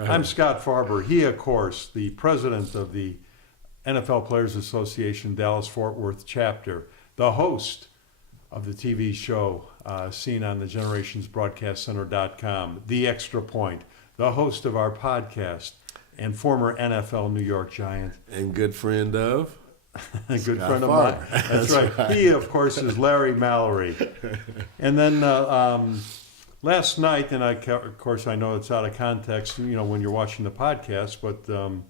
I'm Scott Farber. He, of course, the president of the NFL Players Association Dallas Fort Worth chapter, the host of the TV show seen on the generationsbroadcastcenter.com, The Extra Point, the host of our podcast, and former NFL New York Giant. And good friend of? A good Scott friend of Farber. mine. That's right. He, of course, is Larry Mallory. And then last night, and of course I know it's out of context, when you're watching the podcast, but on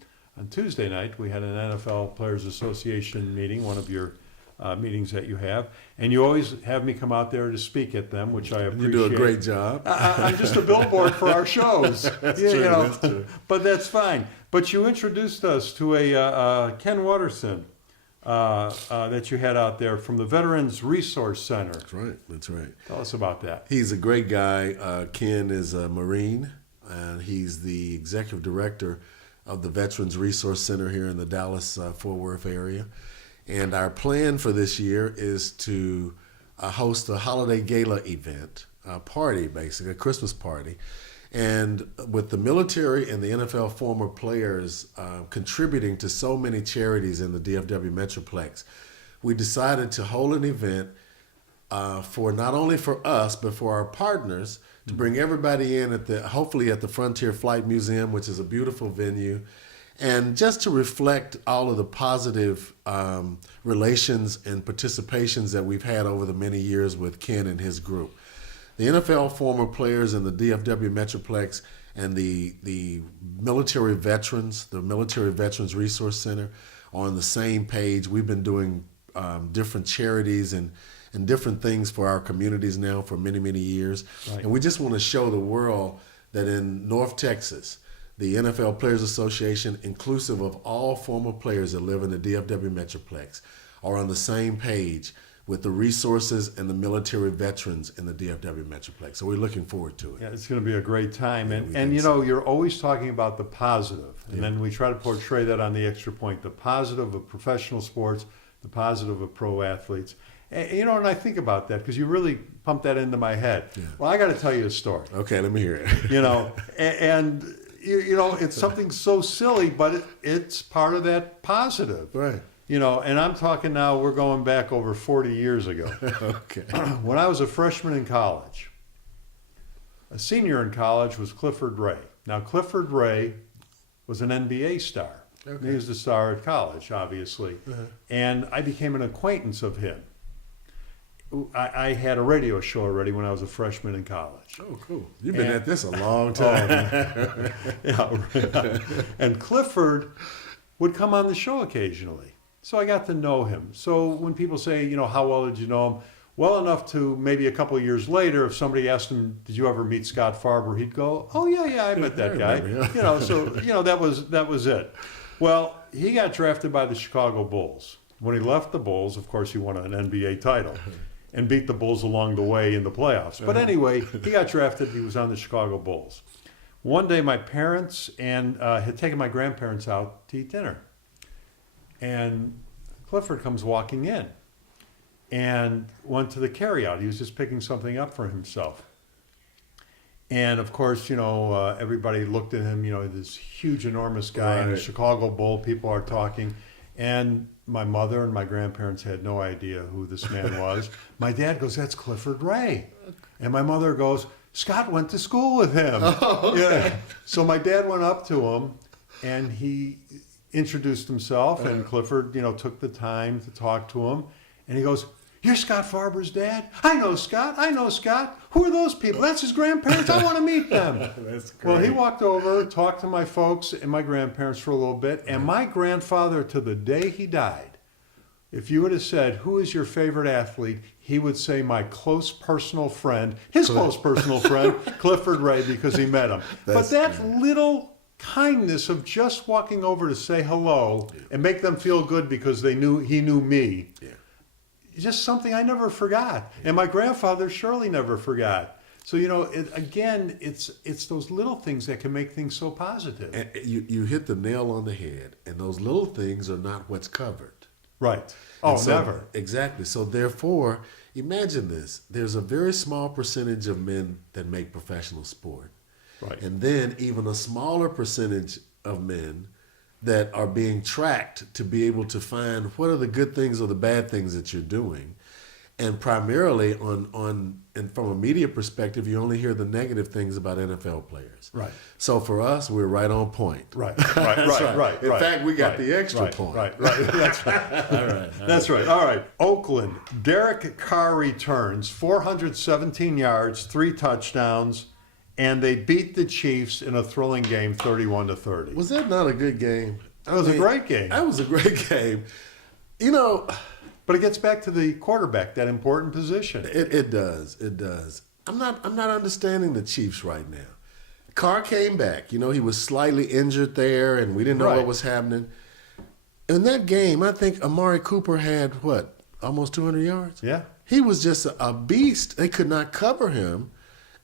Tuesday night we had an NFL Players Association meeting, one of your meetings that you have, and you always have me come out there to speak at them, which I appreciate. You do a great job. I'm just a billboard for our shows. That's true. But that's fine. But you introduced us to a Ken Watterson that you had out there from the Veterans Resource Center. That's right. Tell us about that. He's a great guy. Ken is a Marine, and he's the executive director of the Veterans Resource Center here in the Dallas-Fort Worth area. And our plan for this year is to host a holiday gala event, a party, basically, a Christmas party. And with the military and the NFL former players contributing to so many charities in the DFW Metroplex, we decided to hold an event for not only for us, but for our partners, to bring everybody in hopefully at the Frontier Flight Museum, which is a beautiful venue, and just to reflect all of the positive relations and participations that we've had over the many years with Ken and his group. The NFL former players in the DFW Metroplex and the military veterans, the Military Veterans Resource Center, are on the same page. We've been doing different charities and different things for our communities now for many, many years. Right. And we just want to show the world that in North Texas, the NFL Players Association, inclusive of all former players that live in the DFW Metroplex, are on the same page with the resources and the military veterans in the DFW Metroplex. So we're looking forward to it. Yeah, it's going to be a great time. Yeah, and you're always talking about the positive. And then we try to portray that on the Extra Point, the positive of professional sports, the positive of pro athletes. And I think about that because you really pumped that into my head. Yeah. Well, I got to tell you a story. Okay, let me hear it. And it's something so silly, but it's part of that positive. Right. And I'm talking now, we're going back over 40 years ago. Okay. When I was a freshman in college, a senior in college was Clifford Ray. Now, Clifford Ray was an NBA star. Okay. He was the star at college, obviously. Uh-huh. And I became an acquaintance of him. I had a radio show already when I was a freshman in college. Oh, cool. You've been at this a long time. Yeah. And Clifford would come on the show occasionally. So I got to know him. So when people say, how well did you know him? Well enough to maybe a couple of years later, if somebody asked him, did you ever meet Scott Farber? He'd go, oh, yeah, I met that guy. That was it. Well, he got drafted by the Chicago Bulls. When he left the Bulls, of course, he won an NBA title and beat the Bulls along the way in the playoffs. But anyway, he got drafted. He was on the Chicago Bulls. One day, my parents had taken my grandparents out to eat dinner. And Clifford comes walking in and went to the carryout. He was just picking something up for himself. And of course, everybody looked at him, this huge, enormous guy in a Chicago Bull. People are talking. And my mother and my grandparents had no idea who this man was. My dad goes, that's Clifford Ray. And my mother goes, Scott went to school with him. Oh, okay. Yeah. So my dad went up to him and he introduced himself, and Clifford, took the time to talk to him. And he goes, you're Scott Farber's dad? I know Scott. Who are those people? That's his grandparents. I want to meet them. That's great. Well, he walked over, talked to my folks and my grandparents for a little bit. And my grandfather, to the day he died, if you would have said, who is your favorite athlete? He would say my close personal friend, close personal friend, Clifford Ray, because he met him. But that little kindness of just walking over to say hello and make them feel good because he knew me. Yeah. Just something I never forgot. And my grandfather surely never forgot. So, it's those little things that can make things so positive. And you hit the nail on the head. And those little things are not what's covered. Right. Never. Exactly. So therefore, imagine this. There's a very small percentage of men that make professional sport. Right. And then even a smaller percentage of men that are being tracked to be able to find what are the good things or the bad things that you're doing. And primarily and from a media perspective, you only hear the negative things about NFL players. Right. So for us, we're right on point. Right. Right. In fact, we got the extra point. Right. That's right. All right. That's right. All right. Oakland. Derek Carr returns, 417 yards, 3 touchdowns, and they beat the Chiefs in a thrilling game, 31-30. Was that not a good game? That was a great game. That was a great game. But it gets back to the quarterback, that important position. It does. It does. I'm not understanding the Chiefs right now. Carr came back. He was slightly injured there, and we didn't know what was happening. In that game, I think Amari Cooper had, almost 200 yards? Yeah. He was just a beast. They could not cover him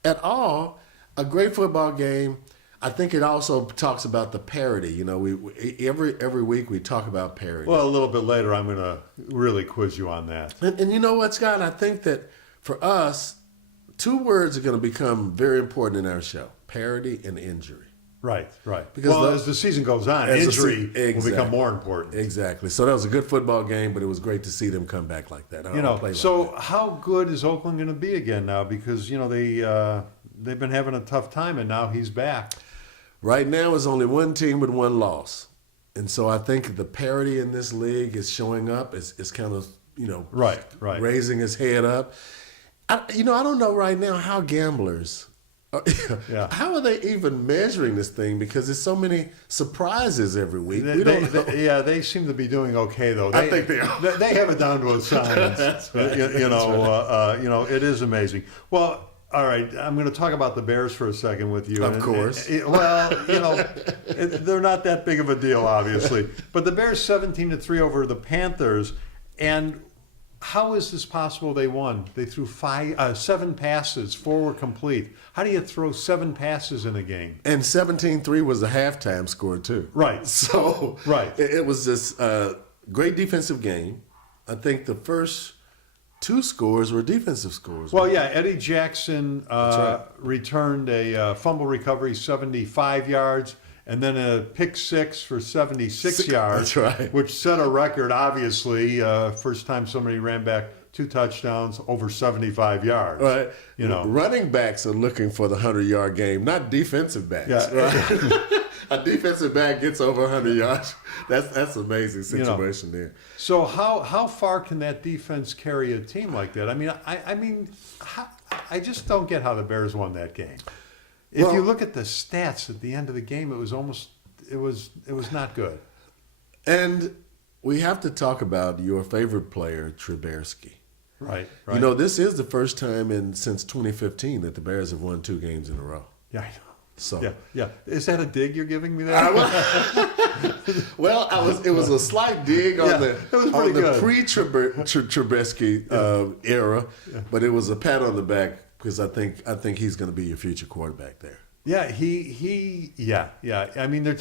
at all. A great football game. I think it also talks about the parody. We every week we talk about parody. Well, a little bit later, I'm going to really quiz you on that. And you know what, Scott? I think that for us, 2 words are going to become very important in our show: parody and injury. Right. Because as the season goes on, injury will become more important. Exactly. So that was a good football game, but it was great to see them come back like that. How good is Oakland going to be again now? Because they've been having a tough time, and now he's back. Right now, it's only one team with 1 loss. And so I think the parity in this league is showing up. It's kind of, right. raising his head up. I don't know right now how gamblers, how are they even measuring this thing? Because there's so many surprises every week. We don't know. They seem to be doing okay, though. I think they are. They have it down to a science. That's right. It is amazing. Well, all right, I'm going to talk about the Bears for a second with you. Of course. They're not that big of a deal, obviously. But the Bears 17-3 over the Panthers, and how is this possible they won? They threw 7 passes, 4 were complete. How do you throw 7 passes in a game? And 17-3 was a halftime score, too. Right. So right. It was this great defensive game. I think the first 2 scores were defensive scores. Well, yeah, Eddie Jackson returned a fumble recovery, 75 yards, and then a pick 6 for 76 yards. That's right. Which set a record, obviously. First time somebody ran back 2 touchdowns over 75 yards. Right. Running backs are looking for the 100-yard game, not defensive backs. Yeah. Right? A defensive back gets over 100 yards. That's an amazing situation there. So how far can that defense carry a team like that? I just don't get how the Bears won that game. If you look at the stats at the end of the game, it was not good. And we have to talk about your favorite player, Trubisky. Right. This is the first time since 2015 that the Bears have won 2 games in a row. Yeah, I know. So yeah. Is that a dig you're giving me there? It was a slight dig on the pre-Trubisky era, but it was a pat on the back because I think he's going to be your future quarterback there. Yeah, I mean, they're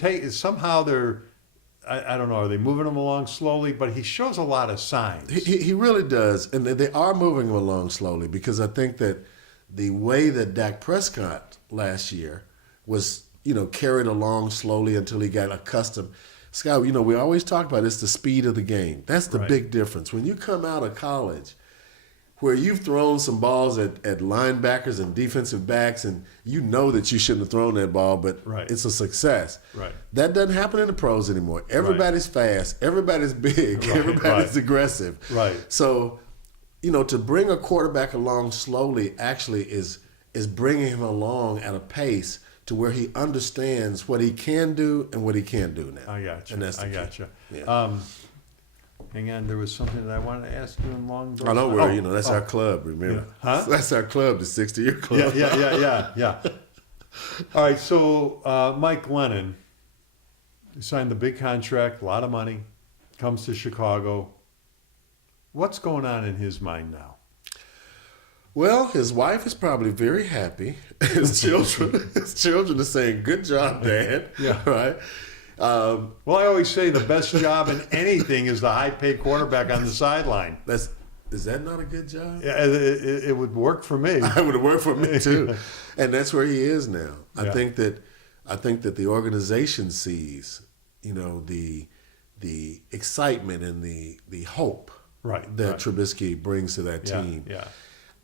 I don't know, are they moving him along slowly? But he shows a lot of signs. He really does, and they are moving him along slowly because I think that the way that Dak Prescott last year was, carried along slowly until he got accustomed. Scott, we always talk about it's the speed of the game. That's the big difference. When you come out of college where you've thrown some balls at linebackers and defensive backs and you know that you shouldn't have thrown that ball, but it's a success. Right. That doesn't happen in the pros anymore. Everybody's fast. Everybody's big. Everybody's aggressive. Right. So, to bring a quarterback along slowly actually is bringing him along at a pace to where he understands what he can do and what he can't do now. I got you. And that's the I got you. Yeah. Hang on, there was something that I wanted to ask you in long. Oh, don't worry. That's our club. Remember? Huh? That's our club, the 60-year club. Yeah. All right. So Mike Lennon signed the big contract, a lot of money, comes to Chicago. What's going on in his mind now? Well, his wife is probably very happy. His children are saying, "Good job, Dad." Yeah. Right. Well, I always say the best job in anything is the high-paid quarterback on the sideline. Is that not a good job? Yeah, it would work for me. It would have worked for me too. And that's where he is now. Yeah. I think that the organization sees, the excitement and the hope that Trubisky brings to that team. Yeah.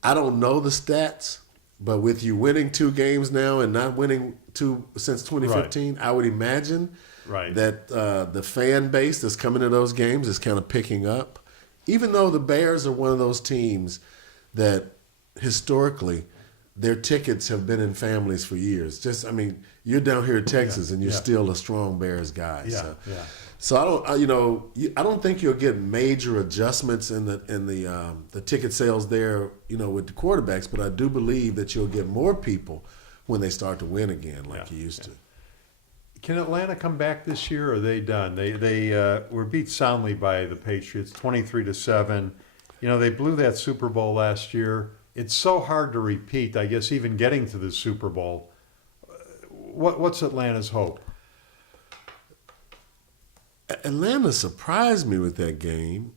I don't know the stats, but with you winning 2 games now and not winning 2 since 2015, I would imagine that the fan base that's coming to those games is kind of picking up. Even though the Bears are one of those teams that historically their tickets have been in families for years. You're down here in Texas and you're still a strong Bears guy. So I don't think you'll get major adjustments in the ticket sales there, with the quarterbacks, but I do believe that you'll get more people when they start to win again like you used to. Can Atlanta come back this year, or are they done? They were beat soundly by the Patriots, 23-7. They blew that Super Bowl last year. It's so hard to repeat, I guess, even getting to the Super Bowl. What's Atlanta's hope? Atlanta surprised me with that game.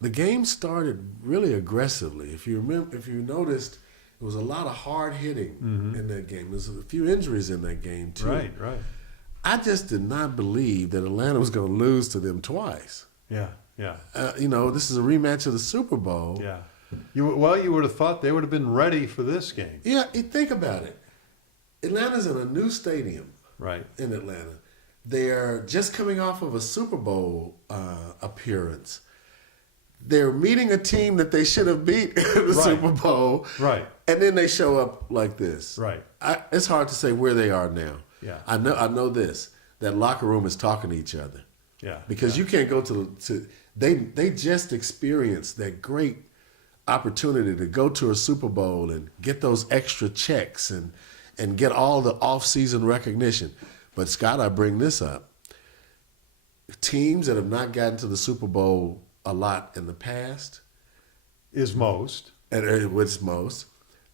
The game started really aggressively. If you noticed, there was a lot of hard hitting in that game. There's a few injuries in that game too. Right. I just did not believe that Atlanta was going to lose to them twice. Yeah. This is a rematch of the Super Bowl. Yeah. You would have thought they would have been ready for this game. Yeah, think about it. Atlanta's in a new stadium. Right. In Atlanta. They're just coming off of a Super Bowl appearance. They're meeting a team that they should have beat in the Super Bowl. Right. And then they show up like this. Right. It's hard to say where they are now. Yeah. I know this. That locker room is talking to each other. Yeah. Because you can't go to they just experienced that great opportunity to go to a Super Bowl and get those extra checks and get all the off-season recognition. But Scott, I bring this up. Teams that have not gotten to the Super Bowl a lot in the past is most.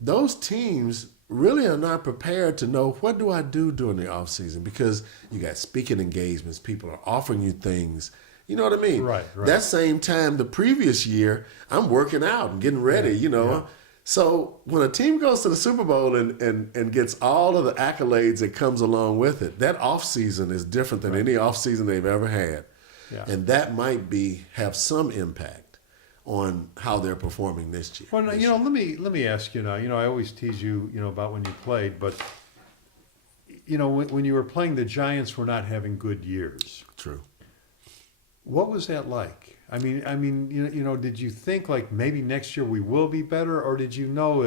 Those teams really are not prepared to know, what do I do during the off season? Because you got speaking engagements, people are offering you things. You know what I mean? Right. That same time the previous year, I'm working out and getting ready, Yeah. So when a team goes to the Super Bowl and gets all of the accolades that comes along with it, that off season is different than any off season they've ever had. Yeah. And that might have some impact on how they're performing this year. Well, let me ask you now. I always tease you, about when you played, but when you were playing, the Giants were not having good years. True. What was that like? I mean, did you think like maybe next year we will be better, or did you know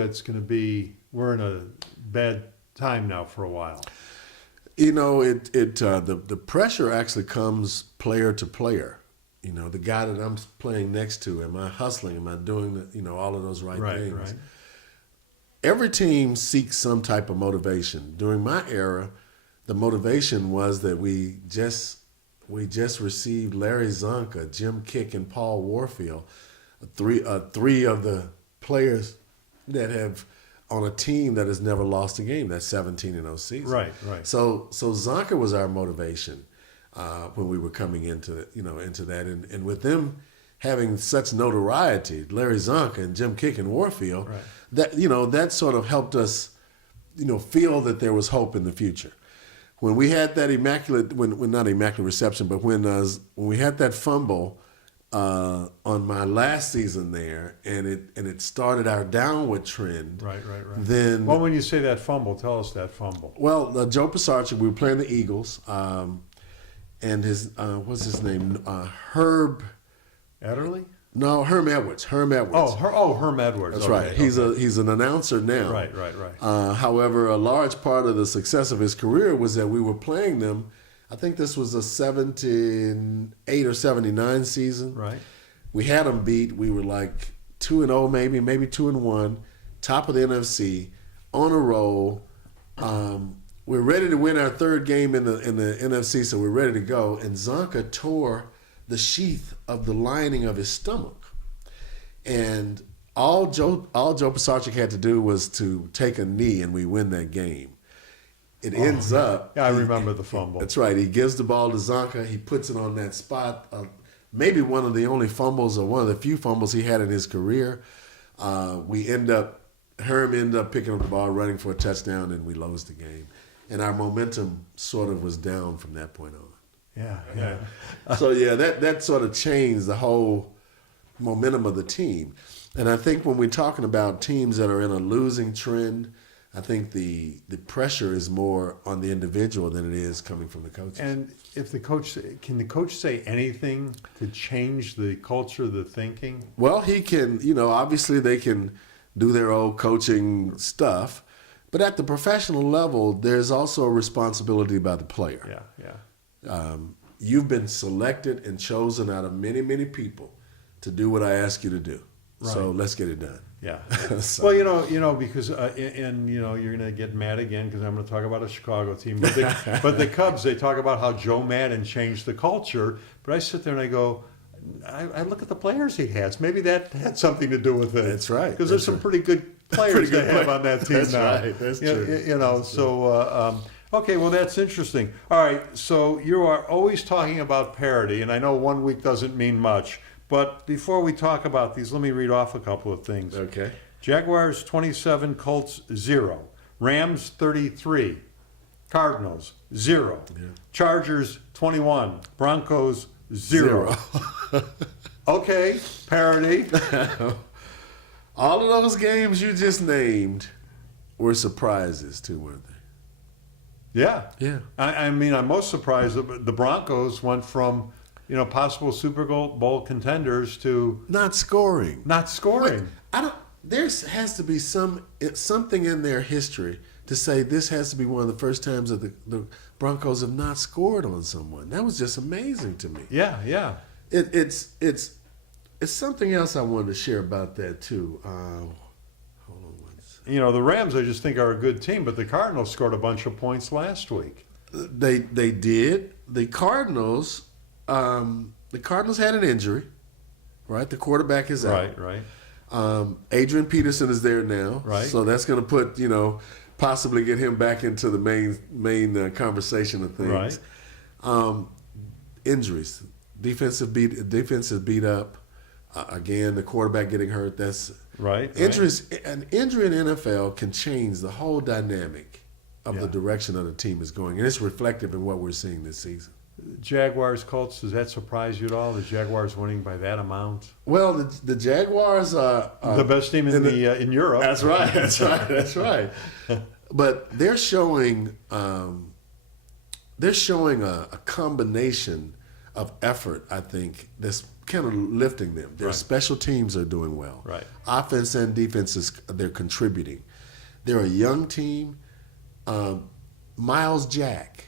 we're in a bad time now for a while? The pressure actually comes player to player. The guy that I'm playing next to, am I hustling? Am I doing all of those right things? Right. Every team seeks some type of motivation. During my era, the motivation was that we just received Larry Zonka, Jim Kick, and Paul Warfield, three of the players that have on a team that has never lost a game. That's 17-0 season. Right. So Zonka was our motivation when we were coming into that, and with them having such notoriety, Larry Zonka and Jim Kick and Warfield, that sort of helped us, feel that there was hope in the future. When we had that not immaculate reception, but when we had that fumble on my last season there, and it started our downward trend. Right. Then, when you say that fumble, tell us that fumble. Well, Joe Pisarcik, we were playing the Eagles, and his what's his name? Herb Adderley? No, Herm Edwards. Herm Edwards. Herm Edwards. That's right. He's an announcer now. Right. However, a large part of the success of his career was that we were playing them. I think this was a 78 or 79 season. Right. We had them beat. We were like 2-0, maybe 2-1, top of the NFC, on a roll. We're ready to win our third game in the NFC, so we're ready to go. And Zonka tore the sheath of the lining of his stomach, and all Joe Pisarcik had to do was to take a knee, and we win that game. It ends up. Yeah, I remember the fumble. That's right. He gives the ball to Zonka. He puts it on that spot maybe one of the only fumbles or one of the few fumbles he had in his career. Herm ended up picking up the ball, running for a touchdown, and we lost the game. And our momentum sort of was down from that point on. Yeah. So, that sort of changed the whole momentum of the team. And I think when we're talking about teams that are in a losing trend, I think the pressure is more on the individual than it is coming from the coaches. And if can the coach say anything to change the culture, the thinking? Well, he can, obviously they can do their old coaching stuff, but at the professional level, there's also a responsibility by the player. Yeah. You've been selected and chosen out of many, many people to do what I ask you to do. Right. So let's get it done. Yeah. So. Well, because you're going to get mad again because I'm going to talk about a Chicago team. But the Cubs, they talk about how Joe Madden changed the culture. But I sit there and I go, I look at the players he has. Maybe that had something to do with it. That's right. Because there's some pretty good players they have on that team That's now. right. That's true. Okay, well, that's interesting. All right, so you are always talking about parody, and I know 1 week doesn't mean much. But before we talk about these, let me read off a couple of things. Okay. Jaguars 27, Colts 0. Rams 33. Cardinals 0. Yeah. Chargers 21. Broncos 0. Okay, parody. All of those games you just named were surprises too, weren't they? Yeah. Yeah. I'm most surprised that the Broncos went from possible Super Bowl contenders to not scoring. Wait, there has to be something in their history to say this has to be one of the first times that the Broncos have not scored on someone. That was just amazing to me. Yeah. It's something else I wanted to share about that too. Hold on one second. The Rams I just think are a good team, but the Cardinals scored a bunch of points last week. They did. The Cardinals had an injury, right? The quarterback is out. Right. Adrian Peterson is there now, right? So that's going to put, possibly get him back into the main conversation of things. Right. Injuries, defense is beat up. Again, the quarterback getting hurt. That's right. Injuries. An injury in NFL can change the whole dynamic of the direction of the team is going, and it's reflective in what we're seeing this season. Jaguars, Colts, does that surprise you at all? The Jaguars winning by that amount? Well, the Jaguars are the best team in Europe. That's right. But they're showing a combination of effort, I think, that's kind of lifting them. Their special teams are doing well. Right. Offense and defense, they're contributing. They're a young team. Miles Jack.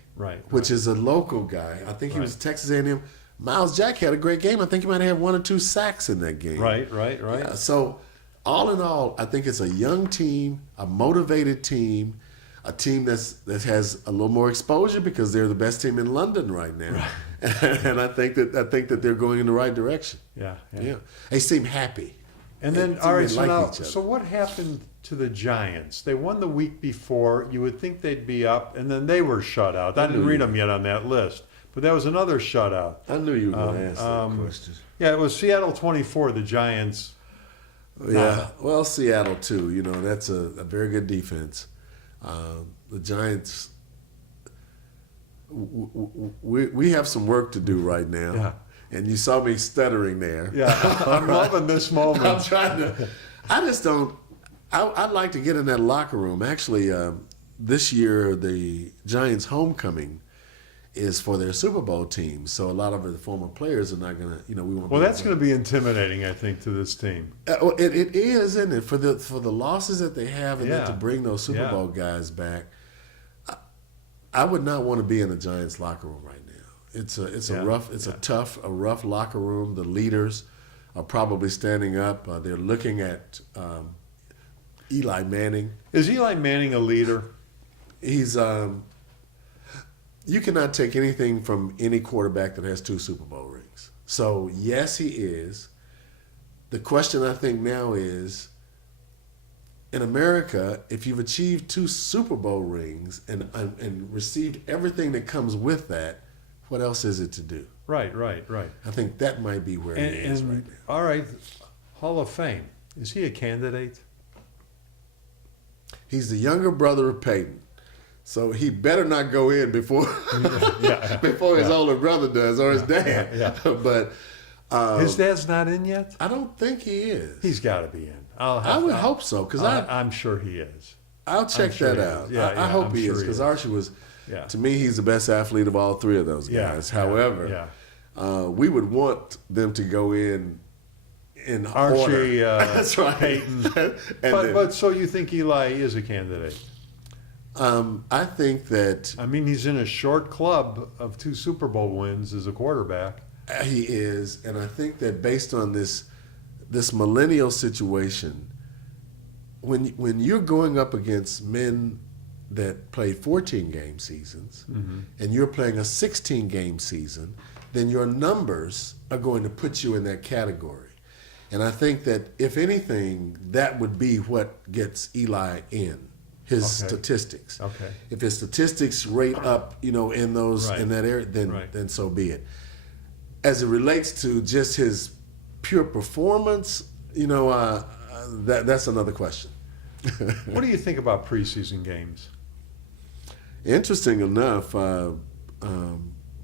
Which is a local guy. I think he was Texas A&M. Miles Jack had a great game. I think he might have had 1 or 2 sacks in that game. Right. Yeah, so all in all, I think it's a young team, a motivated team, a team that has a little more exposure because they're the best team in London right now. Right. And I think that they're going in the right direction. Yeah. They seem happy. And then, all right, so what happened to the Giants? They won the week before. You would think they'd be up, and then they were shut out. I didn't read them yet on that list, but that was another shutout. I knew you were going to ask that question. Yeah, it was Seattle 24, the Giants. Yeah, well, Seattle too. That's a very good defense. The Giants, we have some work to do right now. Yeah. And you saw me stuttering there. Yeah, I'm loving this moment. I'm trying to. I just don't. I'd like to get in that locker room. Actually, this year the Giants' homecoming is for their Super Bowl team. So a lot of the former players are not going to. We won't. Well, that's going to be intimidating, I think, to this team. It is, isn't it? For the losses that they have, and then to bring those Super Bowl guys back. I would not want to be in the Giants' locker room right now. It's a rough locker room. The leaders are probably standing up. They're looking at Eli Manning. Is Eli Manning a leader? He's you cannot take anything from any quarterback that has 2 Super Bowl rings. So yes, he is. The question I think now is, in America, if you've achieved 2 Super Bowl rings and received everything that comes with that, what else is it to do? Right. I think that might be where he is right now. All right, Hall of Fame. Is he a candidate? He's the younger brother of Peyton. So he better not go in before before his older brother does or his dad. Yeah. But His dad's not in yet? I don't think he is. He's got to be in. I would hope so, because I'm sure he is. I'll check sure that he out. is. Yeah, I hope I'm he sure is, he because is. Archie was, Yeah. to me, he's the best athlete of all three of those guys. However, we would want them to go in Archie, order. That's right. Peyton. And but so you think Eli is a candidate? I think that I mean, he's in a short club of 2 Super Bowl wins as a quarterback. he is, and I think that based on this millennial situation, when you're going up against men that played 14-game seasons, and you're playing a 16-game season, then your numbers are going to put you in that category. And I think that, if anything, that would be what gets Eli in, his statistics. Okay. If his statistics rate up, in those Right. in that area, then Right. then so be it. As it relates to just his pure performance, that's another question. What do you think about preseason games? Interesting enough,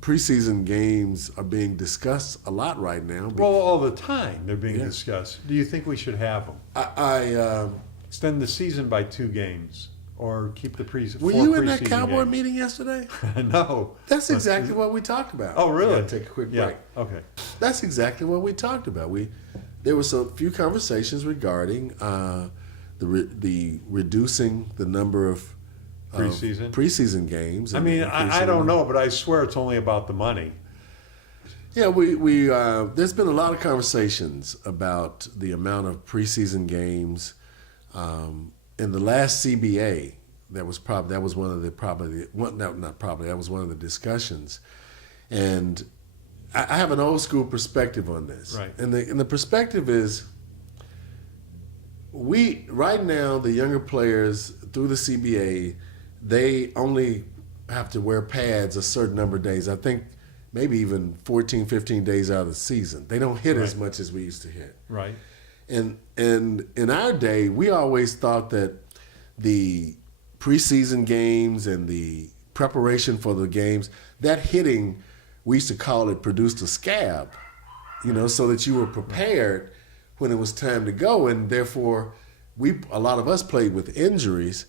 preseason games are being discussed a lot right now. Well, all the time they're being discussed. Do you think we should have them? I Extend the season by 2 games, or keep the preseason. were you in that Cowboy meeting yesterday? No. That's exactly what we talked about. Oh, really? We gotta take a quick break. Okay. That's exactly what we talked about. There was a few conversations regarding the reducing the number of preseason games. I mean, I don't know, but I swear it's only about the money. Yeah, there's been a lot of conversations about the amount of preseason games. In the last CBA, that was one of the discussions, and I have an old school perspective on this. Right. And the perspective is, right now, the younger players through the CBA, they only have to wear pads a certain number of days. I think maybe even 14, 15 days out of the season. They don't hit as much as we used to hit. Right. And in our day, we always thought that the preseason games and the preparation for the games, that hitting, we used to call it, produced a scab, so that you were prepared when it was time to go. And therefore, a lot of us played with injuries,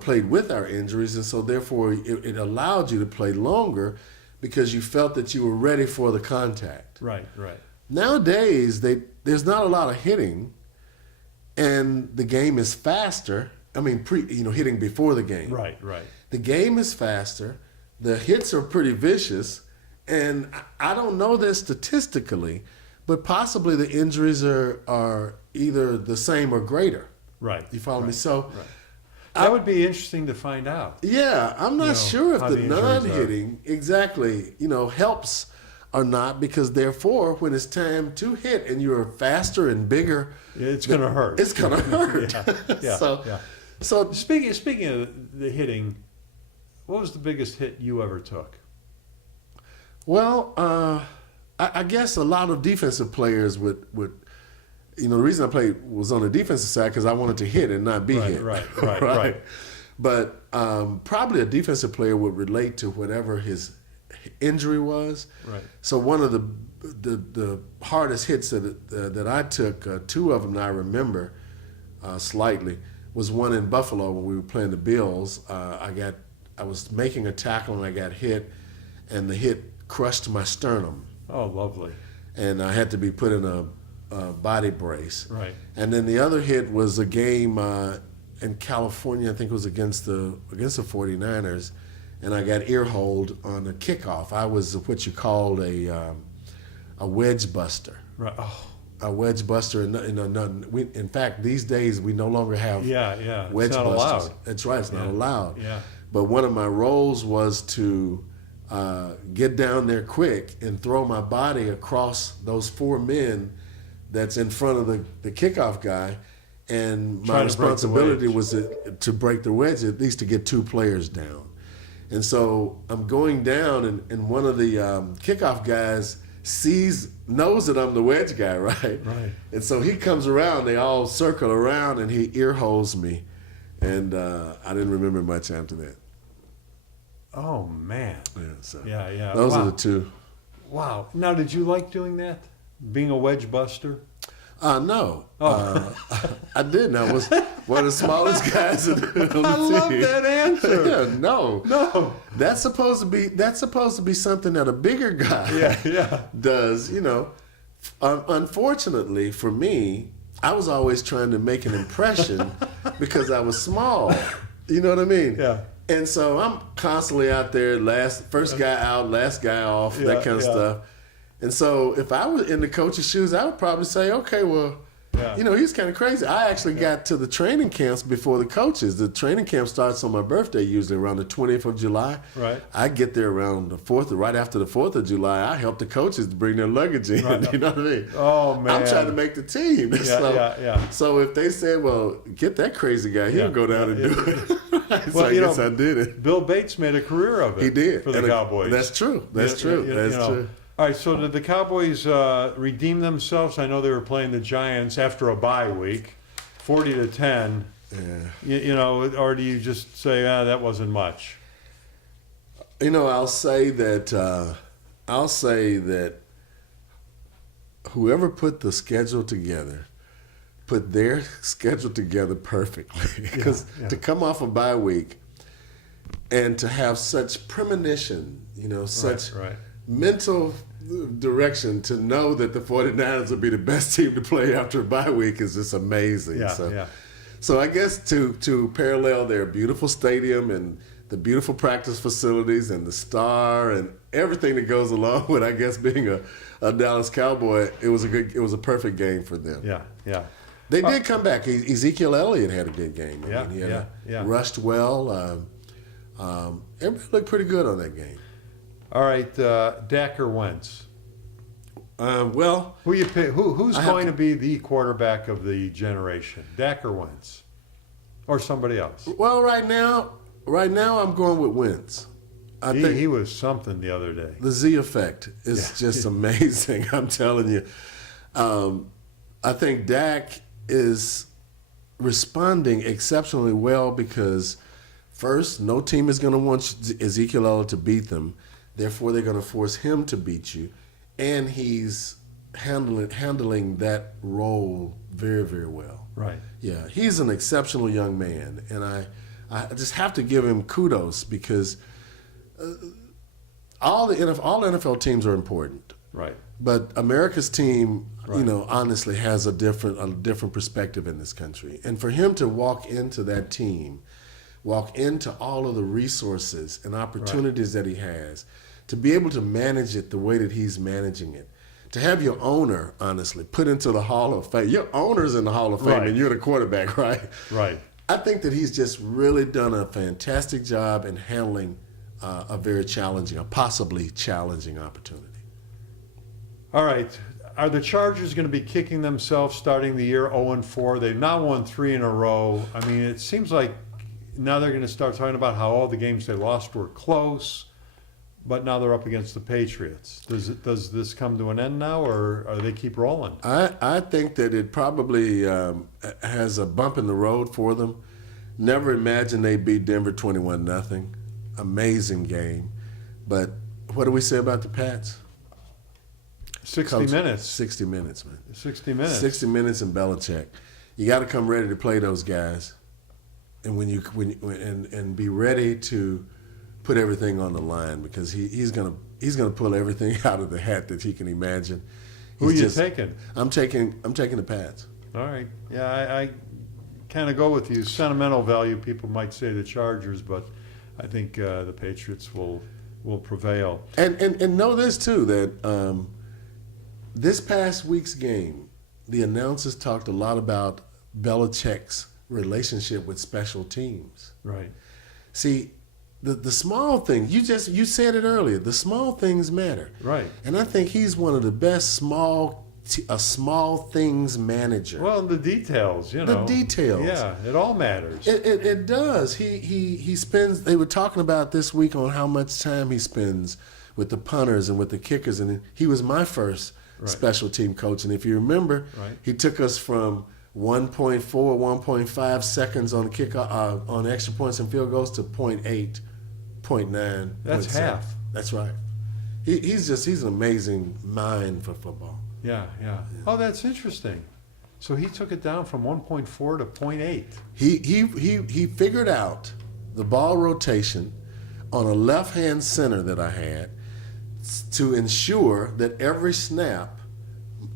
played with our injuries. And so therefore, it allowed you to play longer because you felt that you were ready for the contact. Right. Nowadays, there's not a lot of hitting, and the game is faster. I mean, hitting before the game. Right. The game is faster. The hits are pretty vicious, and I don't know this statistically, but possibly the injuries are either the same or greater. Right. You follow me? So that would be interesting to find out. Yeah, I'm not sure if how the the injuries are. non-hitting exactly, helps or not, because therefore, when it's time to hit and you're faster and bigger, It's going to hurt. It's going to hurt. So Speaking of the hitting, what was the biggest hit you ever took? Well, I guess a lot of defensive players would the reason I played was on the defensive side because I wanted to hit and not be hit. Right. But probably a defensive player would relate to whatever his injury was. Right. So one of the hardest hits that I took, 2 of them I remember slightly, was one in Buffalo when we were playing the Bills. I was making a tackle and I got hit, and the hit crushed my sternum. Oh, lovely. And I had to be put in a body brace. Right. And then the other hit was a game in California. I think it was against the 49ers, and I got ear-holed on a kickoff. I was what you called a wedge buster. Right. Oh. A wedge buster. In fact, these days we no longer have wedge it's not busters. allowed. That's right. It's not allowed. Yeah. But one of my roles was to get down there quick and throw my body across those 4 men that's in front of the kickoff guy, and my responsibility was to break the wedge, at least to get 2 players down. And so I'm going down, and one of the kickoff guys knows that I'm the wedge guy, right? Right. And so he comes around, they all circle around, and he ear holes me. And I didn't remember much after that. Oh, man. Yeah, so Yeah. those Wow. are the two. Wow. Now, did you like doing that? Being a wedge buster? No. Oh. I didn't. I was one of the smallest guys on the team. I love that answer. Yeah, no. No. That's supposed to be something that a bigger guy Yeah. does, you know. Unfortunately for me, I was always trying to make an impression because I was small. You know what I mean? Yeah. And so I'm constantly out there, first guy out, last guy off, that kind of stuff. And so if I was in the coach's shoes, I would probably say, okay, well, you know, he's kind of crazy. I actually got to the training camps before the coaches. The training camp starts on my birthday, usually around the 20th of July. Right. I get there around the 4th, right after the 4th of July. I help the coaches to bring their luggage in. Right. You know what I mean? Oh, man. I'm trying to make the team. Yeah. So if they said, well, get that crazy guy, he'll go down and do it. So I guess I did it. Bill Bates made a career of it. He did. For the Cowboys. That's true. That's true. That's true. All right, so did the Cowboys redeem themselves? I know they were playing the Giants after a bye week, 40-10. Yeah. You know, or do you just say, that wasn't much? You know, I'll say that whoever put the schedule together put their schedule together perfectly. Because to come off a bye week and to have such premonition, you know, such mental direction to know that the 49ers will be the best team to play after a bye week is just amazing. So I guess to parallel their beautiful stadium and the beautiful practice facilities and the star and everything that goes along with, I guess, being a Dallas Cowboy, it was a perfect game for them. Yeah. They did come back. Ezekiel Elliott had a good game. I mean, he rushed well. Everybody looked pretty good on that game. All right, Dak or Wentz? Well, who you pick? Who's going to be the quarterback of the generation? Dak or Wentz, or somebody else? Well, right now I'm going with Wentz. I think he was something the other day. The Z effect is just amazing. I'm telling you. I think Dak is responding exceptionally well because, first, no team is going to want Ezekiel Elliott to beat them. Therefore, they're going to force him to beat you. And he's handling that role very, very well. Right. Yeah, he's an exceptional young man. And I just have to give him kudos because all the NFL teams are important. Right. But America's team, you know, honestly has a different perspective in this country. And for him to walk into that team, walk into all of the resources and opportunities that he has, to be able to manage it the way that he's managing it, to have your owner, honestly, put into the Hall of Fame. Your owner's in the Hall of Fame and you're the quarterback, right? Right. I think that he's just really done a fantastic job in handling a very challenging, a possibly challenging opportunity. All right. Are the Chargers going to be kicking themselves starting the year 0-4? They've now won 3 in a row. I mean, it seems like now they're going to start talking about how all the games they lost were close, but now they're up against the Patriots. Does this come to an end now, or they keep rolling? I think that it probably has a bump in the road for them. Never imagined they beat Denver 21-0. Amazing game. But what do we say about the Pats? 60 minutes. 60 minutes, man. 60 minutes. 60 minutes in Belichick. You got to come ready to play those guys, and and be ready to put everything on the line because he's gonna pull everything out of the hat that he can imagine. Who are you taking? I'm taking the Pats. All right. Yeah, I kind of go with you. Sentimental value, people might say the Chargers, but I think the Patriots will prevail. And know this too, that this past week's game, the announcers talked a lot about Belichick's relationship with special teams. Right. See, the small things, you said it earlier, the small things matter. Right. And I think he's one of the best small a small things manager. Well, the details, you know. The details. Yeah, it all matters. It does. He spends. They were talking about this week on how much time he spends with the punters and with the kickers, and he was my first special team coach. And if you remember, he took us from 1.4, 1.5 seconds on kick on extra points and field goals to 0.8, 0.9. That's half. That's right. He's an amazing mind for football. Yeah. Oh, that's interesting. So he took it down from 1.4 to 0.8. He figured out the ball rotation on a left-hand center that I had to ensure that every snap,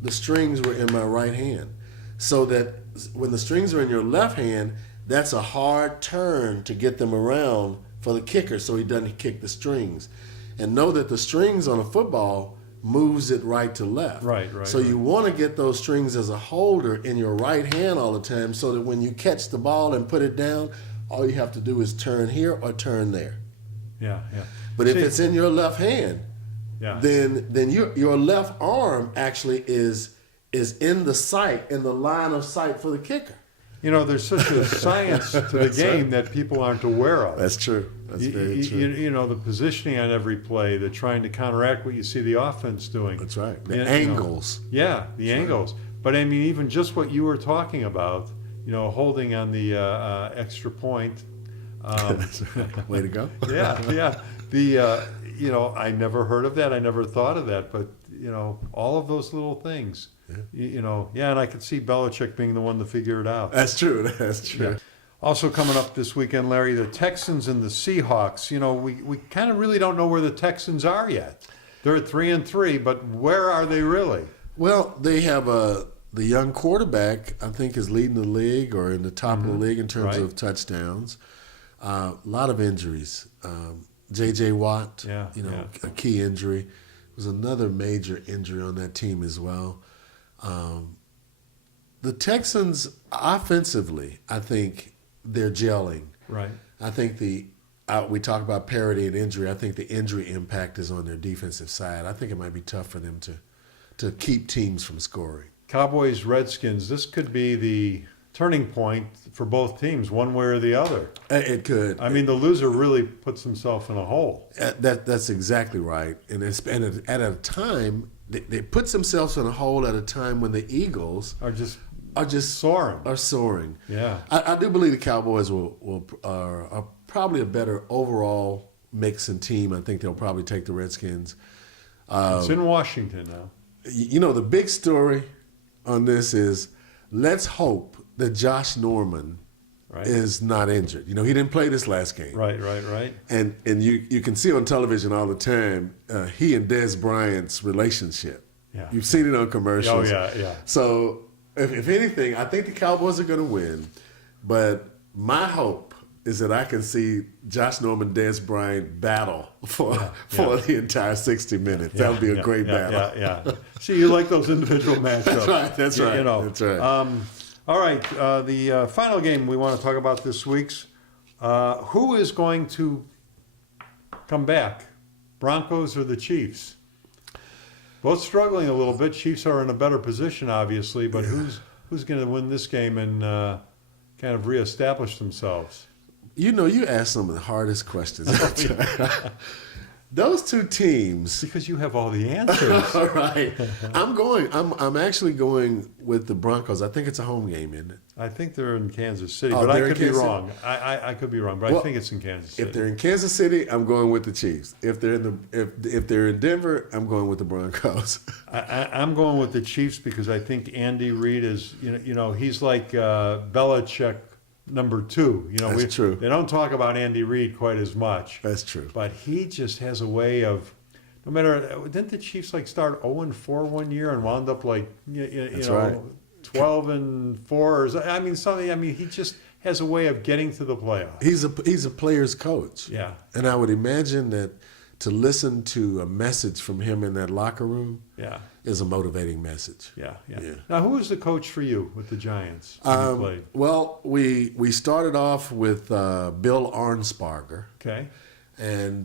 the strings were in my right hand. So that when the strings are in your left hand, that's a hard turn to get them around for the kicker so he doesn't kick the strings. And know that the strings on a football moves it right to left. Right. So you want to get those strings as a holder in your right hand all the time so that when you catch the ball and put it down, all you have to do is turn here or turn there. Yeah. But if it's in your left hand, yeah, then your left arm actually is in the sight, in the line of sight for the kicker. You know, there's such a science to the game that people aren't aware of. That's true. That's very true. You know, the positioning on every play, the trying to counteract what you see the offense doing. That's right. The angles. Yeah, the angles. But I mean, even just what you were talking about, you know, holding on the extra point. Way to go. Yeah. You know, I never heard of that. I never thought of that. But, you know, all of those little things. Yeah. You know, and I could see Belichick being the one to figure it out. That's true. Yeah. Also coming up this weekend, Larry, the Texans and the Seahawks. You know, we kind of really don't know where the Texans are yet. They're at 3-3, but where are they really? Well, they have the young quarterback, I think, is leading the league or in the top of the league in terms of touchdowns. A lot of injuries. J.J. Watt, a key injury. There was another major injury on that team as well. The Texans, offensively, I think they're gelling. Right. I think we talk about parity and injury. I think the injury impact is on their defensive side. I think it might be tough for them to keep teams from scoring. Cowboys, Redskins, this could be the turning point for both teams, one way or the other. It could. I mean, the loser really puts himself in a hole. That's exactly right. And at a time, they put themselves in a hole at a time when the Eagles are just soaring. Yeah. I do believe the Cowboys are probably a better overall mix and team. I think they'll probably take the Redskins. It's in Washington now. You know, the big story on this is let's hope that Josh Norman is not injured. You know, he didn't play this last game. Right. And you can see on television all the time he and Des Bryant's relationship. Yeah. You've seen it on commercials. Oh, yeah. So, if anything, I think the Cowboys are going to win. But my hope is that I can see Josh Norman, Des Bryant battle for the entire 60 minutes. That would be a great battle. Yeah. See, you like those individual matchups. That's right. You know. That's right. All right, the final game we want to talk about this week's, who is going to come back, Broncos or the Chiefs? Both struggling a little bit. Chiefs are in a better position, obviously, but who's going to win this game and kind of reestablish themselves? You know, you asked some of the hardest questions. Those two teams. Because you have all the answers. All right. I'm actually going with the Broncos. I think it's a home game, isn't it? I think they're in Kansas City, but I could be wrong. I could be wrong, but I think it's in Kansas City. If they're in Kansas City, I'm going with the Chiefs. If they're in Denver, I'm going with the Broncos. I'm going with the Chiefs because I think Andy Reid is, you know, he's like Belichick number 2. You know, That's true. They don't talk about Andy Reid quite as much. That's true. But he just has a way of, no matter, didn't the Chiefs start 0-4 one year and wound up you know, right. 12-4 or something? I mean, something. I mean, he just has a way of getting to the playoffs. He's a player's coach. Yeah. And I would imagine that to listen to a message from him in that locker room is a motivating message. Yeah. Now, who was the coach for you with the Giants when you played? Well, we started off with Bill Arnsparger. Okay. And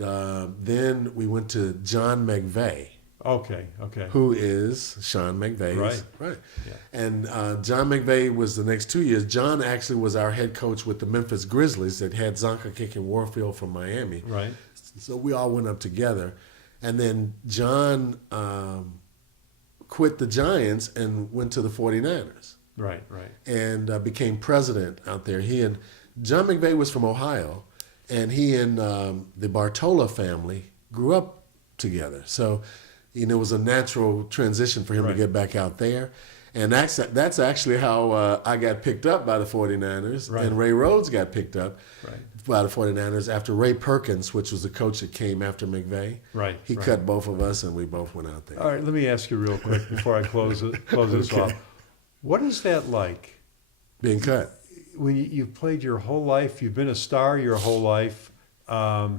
then we went to John McVay. Okay. who is Sean McVay's. Right. Yeah. And John McVay was the next 2 years. John actually was our head coach with the Memphis Grizzlies that had Zonka kicking Warfield from Miami. Right. So we all went up together. And then John quit the Giants and went to the 49ers. Right. And became president out there. John McVay was from Ohio, and he and the Bartola family grew up together. So, it was a natural transition for him to get back out there. And that's actually how I got picked up by the 49ers, and Ray Rhodes got picked up by the 49ers after Ray Perkins, which was the coach that came after McVay. Right. He cut both of us, and we both went out there. All right, let me ask you real quick before I close this off. What is that like? Being cut. When you've played your whole life, you've been a star your whole life,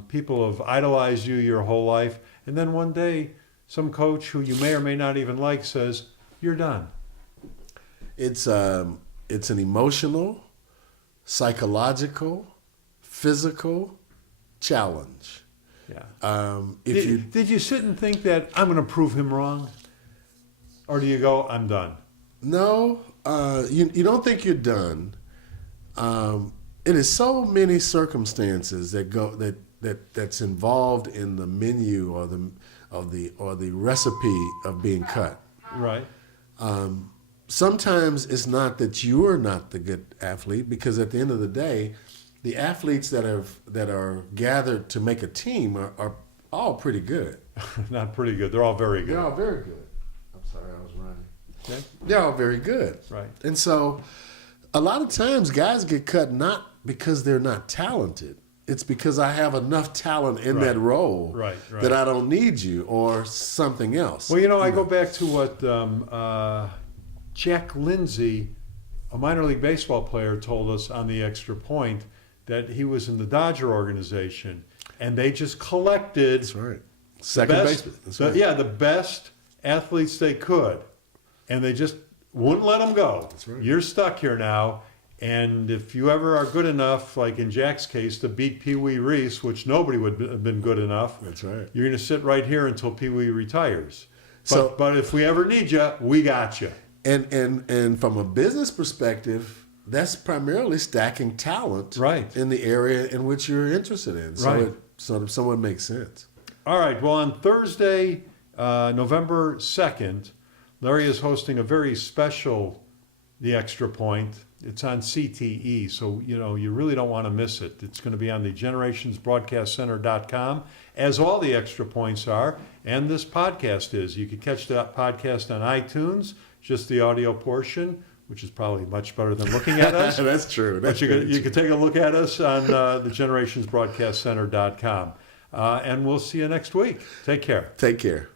people have idolized you your whole life, and then one day some coach who you may or may not even like says, you're done. It's an emotional, psychological, physical challenge. Yeah. Did you sit and think that I'm going to prove him wrong? Or do you go, I'm done? No, you don't think you're done. It is so many circumstances that's involved in the menu or the recipe of being cut. Right. Sometimes it's not that you're not the good athlete, because at the end of the day, the athletes that are gathered to make a team are all pretty good. Not pretty good. They're all very good. They're all very good. I'm sorry, I was running. Okay. They're all very good. Right. And so a lot of times guys get cut not because they're not talented. It's because I have enough talent in that role that I don't need you or something else. Well, I go back to what Jack Lindsay, a minor league baseball player, told us on the Extra Point, that he was in the Dodger organization and they just collected That's right. Second baseman. That's right. the best athletes they could, and they just wouldn't let them go. That's right. You're stuck here now, and if you ever are good enough, like in Jack's case, to beat Pee Wee Reese, which nobody would have been good enough, That's right. you're going to sit right here until Pee Wee retires. So- But if we ever need you, we got you. And from a business perspective, that's primarily stacking talent in the area in which you're interested in. So Right. it somewhat makes sense. All right. Well, on Thursday, November 2nd, Larry is hosting a very special The Extra Point. It's on CTE, so you really don't want to miss it. It's going to be on the generationsbroadcastcenter.com, as all the Extra Points are, and this podcast is. You can catch that podcast on iTunes, just the audio portion, which is probably much better than looking at us. That's true. But you can take a look at us on the generationsbroadcastcenter.com. And we'll see you next week. Take care. Take care.